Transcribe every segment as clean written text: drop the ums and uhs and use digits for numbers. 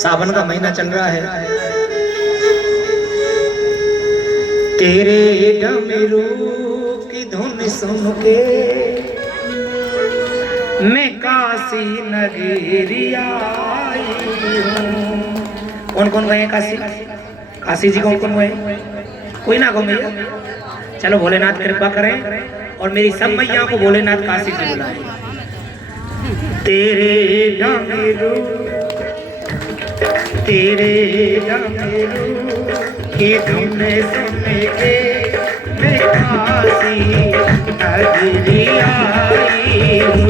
सावन का महीना चल रहा है। तेरे डमरू की धुन सुन के मैं काशी नगरी आई हूँ। कौन कौन गए काशी? काशी जी कौन कौन गए? कोई ना गो मैया। चलो भोलेनाथ कृपा करें और मेरी सब मैया को भोलेनाथ काशी जी बुलाए। तेरे डमरू की धुन सुन के मैं काशी नगरी आई हूँ।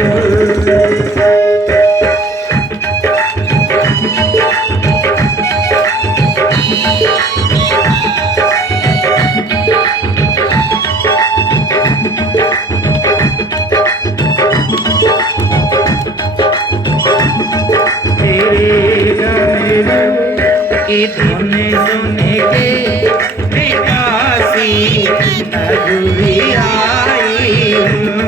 की धुन सुन के मैं काशी नगरी आई हूँ।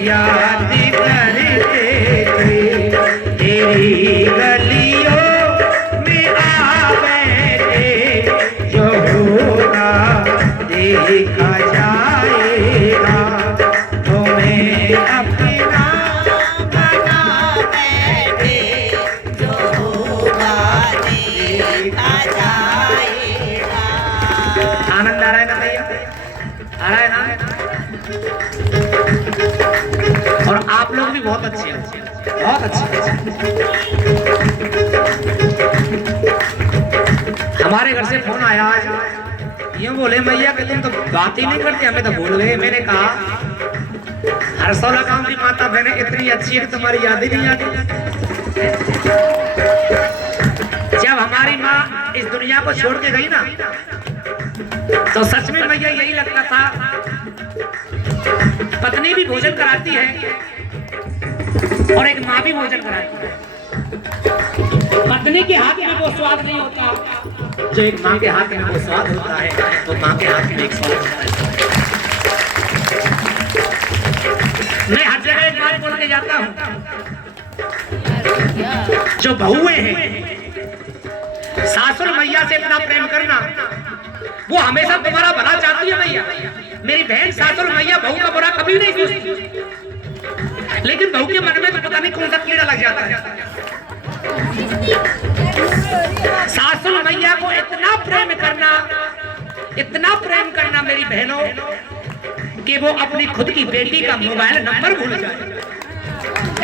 याद करते थे तेरी गलियों में आ बैठे, जो होगा देखा जाएगा, तुम्हें अपना बना बैठे, जो होगा देखा जाएगा। आनंद आ रहा है ना भैया? आ रहा है ना? और आप लोग भी बहुत अच्छे हैं, बहुत अच्छे। हमारे घर से फोन आया आज, यूं बोले मैया कि तुम तो बात ही नहीं करती, हमें तो भूल गए। मैंने कहा हरसौला गांव की माता बहने इतनी अच्छी है कि तुम्हारी याद ही नहीं आती। जब हमारी माँ इस दुनिया को छोड़ के गई ना, तो सच में मैया यही लगता था, पत्नी भी भोजन कराती है और एक माँ भी भोजन कराती है। पत्नी के हाथ में वो स्वाद नहीं होता जो एक माँ के हाथ में वो स्वाद होता है, तो माँ के हाथ में एक स्वाद होता है। मैं हर जगह एक बात बोल के जाता हूँ, जो बहुएं हैं सासुर मैया से इतना प्रेम करना, वो हमेशा तुम्हारा भला चाहती है। भैया मेरी बहन सासुर मैया बहू का बुरा कभी नहीं सोचती, लेकिन बहू के मन में तो पता नहीं कौन सा कीड़ा लग जाता है। सासुर मैया को इतना प्रेम करना मेरी बहनों, कि वो अपनी खुद की बेटी का मोबाइल नंबर भूल जाए,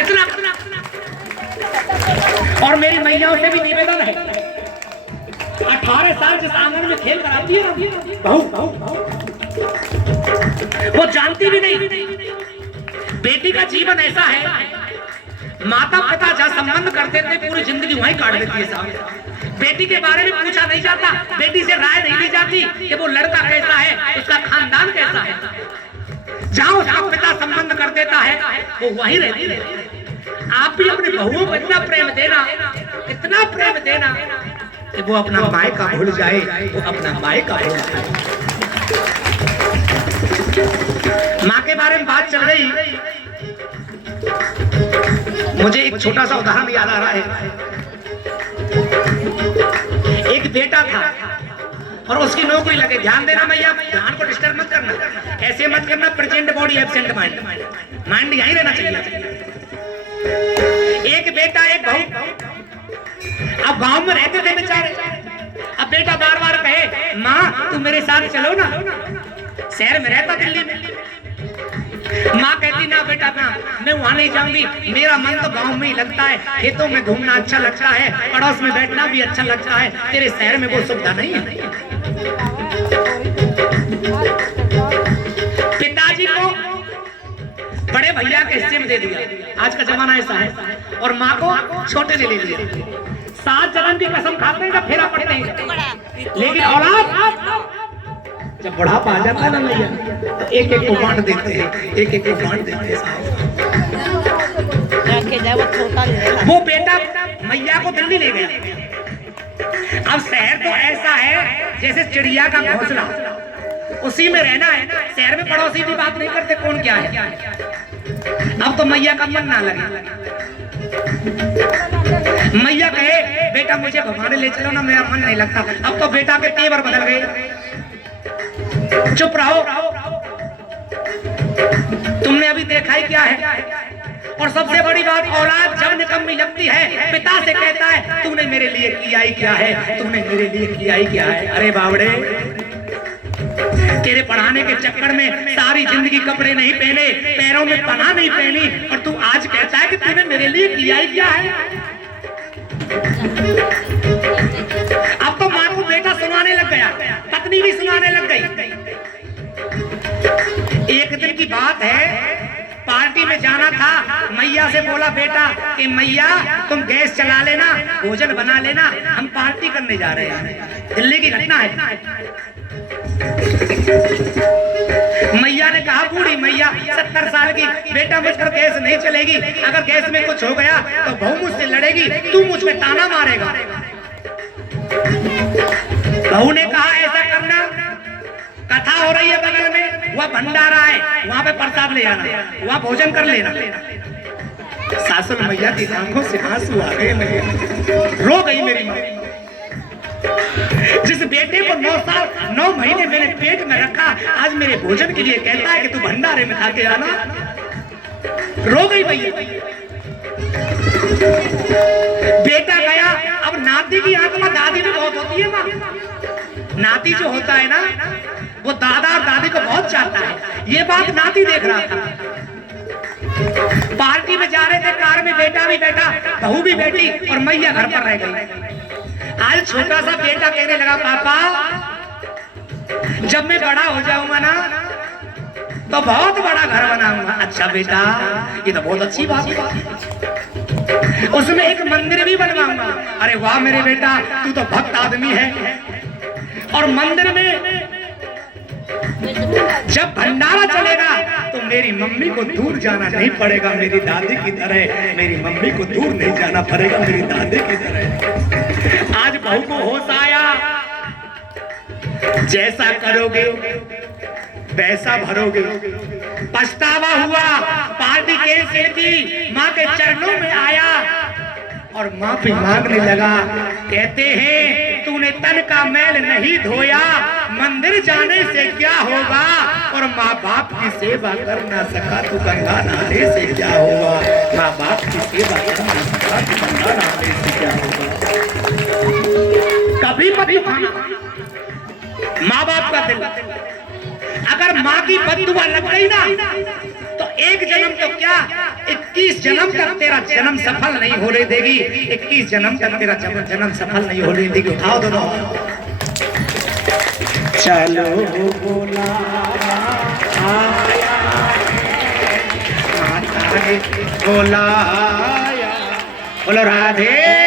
इतना। और मेरी मैयाओं से भी निवेदन है, 18 साल जिस आंगन में खेल कराती है ना बहू, वो जानती भी नहीं बेटी का जीवन ऐसा है। माता पिता जहाँ संबंध करते थे पूरी जिंदगी वहीं काट देती है साहब। बेटी के बारे में पूछा नहीं जाता, बेटी से राय नहीं ली जाती कि वो लड़का कैसा है, उसका खानदान कैसा है। जहाँ उसका पिता संबंध कर देता है वो वहीं रहती है। आप भी अपनी बहुओं को इतना प्रेम देना, इतना प्रेम देना कि वो अपना मायका भूल जाए, वो अपना मायका भूल जाए। माँ के बारे में बात चल रही, मुझे एक छोटा सा उदाहरण याद आ रहा है। एक बेटा था और उसकी नौकरी लगे। ध्यान देना भैया, ध्यान को डिस्टर्ब मत करना, ऐसे मत करना present body absent mind, mind यहीं रहना चाहिए। एक बेटा एक बहू, अब गांव में रहते थे बेचारे। अब बेटा बार बार कहे माँ तू मेरे साथ चलो ना, शहर में रहता दिल्ली में। माँ कहती ना बेटा ना, मैं वहां नहीं जाऊंगी, मेरा मन तो गांव में ही लगता है, खेतों में घूमना अच्छा लगता है, पड़ोस में बैठना भी अच्छा लगता है, तेरे शहर में वो सुविधा नहीं है। पिताजी को बड़े भैया के हिस्से में दे दिया, आज का जमाना ऐसा है, और माँ को छोटे ने ले लिया। 7 जन्म की कसम खाते हैं जब फेरा पड़ते हैं, लेकिन औलाद जब बुढ़ापा आ जाता है ना भैया, तो एक एक को बांट देते हैं, एक एक को बांट देते हैं। वो बेटा मैया को दिल्ली ले गया। अब शहर तो ऐसा है जैसे चिड़िया का घोंसला, उसी में रहना है। शहर में पड़ोसी भी बात नहीं करते कौन क्या है। अब तो मैया का मन ना लगे, मैया कहे बेटा मुझे घुमाने ले चलो ना, मेरा मन नहीं लगता। अब तो बेटा के तेवर बदल गए, चुप रहो, तुमने अभी देखा ही क्या है। और सबसे बड़ी बात, औलाद जब निकम्मी लगती है, पिता से कहता है तूने मेरे लिए किया ही क्या है, तूने मेरे लिए किया ही क्या है। अरे बावड़े, तेरे पढ़ाने के चक्कर में सारी जिंदगी कपड़े नहीं पहने, पैरों में पनाह नहीं पहनी, और तू आज कहता है कि तूने मेरे लिए किया ही क्या है। अब तो माँ को बेटा सुनाने लग गया, पत्नी भी सुनाने लग गई। एक दिन की बात है, पार्टी में जाना था, मैया से बोला बेटा कि मैया तुम गैस चला लेना, भोजन बना लेना, हम पार्टी करने जा रहे हैं। दिल्ली की घटना है। मैया ने कहा बूढ़ी मैया 70 साल की, बेटा मुझ पर गैस नहीं चलेगी, अगर गैस में कुछ हो गया तो बहू मुझसे लड़ेगी, तू मुझ पे ताना मारेगा। बहू ने कहा ऐसा करना, कथा हो रही है बगल में, वह भंडारा है, वहां पे प्रसाद ले आना, वहां भोजन कर लेना। सासुर मैया की आंखों से आंसू आ गए, रो गई मेरी माँ। जिस बेटे को 9 साल 9 महीने मैंने पेट में रखा, आज मेरे भोजन के लिए कहता है कि तू भंडारे में खा के आना। रो गई भैया। बेटा गया। अब नाती की आत्मा दादी में बहुत होती है माँ। नाती जो होता है ना, वो दादा और दादी को बहुत चाहता है। ये बात नाती देख रहा था। पार्टी में जा रहे थे, कार में बेटा भी बैठा, बहू भी बैठी, और मैया घर पर रह गई। आज छोटा सा बेटा कहने लगा पापा जब मैं बड़ा हो जाऊंगा ना तो बहुत बड़ा घर बनाऊंगा। अच्छा बेटा, ये तो बहुत अच्छी बात है, उसमें एक मंदिर भी बनवाऊंगा। अरे वाह मेरे बेटा, तू तो भक्त आदमी है। और मंदिर में जब भंडारा चलेगा तो मेरी मम्मी को दूर जाना नहीं पड़ेगा, मेरी दादी की तरह मेरी मम्मी को दूर नहीं जाना पड़ेगा, मेरी दादी की तरह। आज बहू को होश आया, जैसा करोगे वैसा भरोगे। पछतावा हुआ, पार्टी कैंसिल की, माँ के चरणों में आया और माफी मांगने लगा। कहते हैं तूने तन का मैल नहीं धोया, मंदिर जाने से क्या होगा, और माँ बाप की सेवा कर ना सका तो गंगा नहाने से क्या होगा। माँ बाप की सेवा कर ना सका तो गंगा नहाने से क्या होगा। कभी मत दुखाना माँ बाप का दिल। अगर माँ की बददुआ लग गई ना तो एक जन्म तो क्या 21 जन्म तक तेरा जन्म सफल नहीं होने देगी। 21 जन्म तक तेरा जन्म सफल नहीं होने देगी। उठाओ दोनों, चलो बोला आया, माता ने बोलाया, बोलो राधे।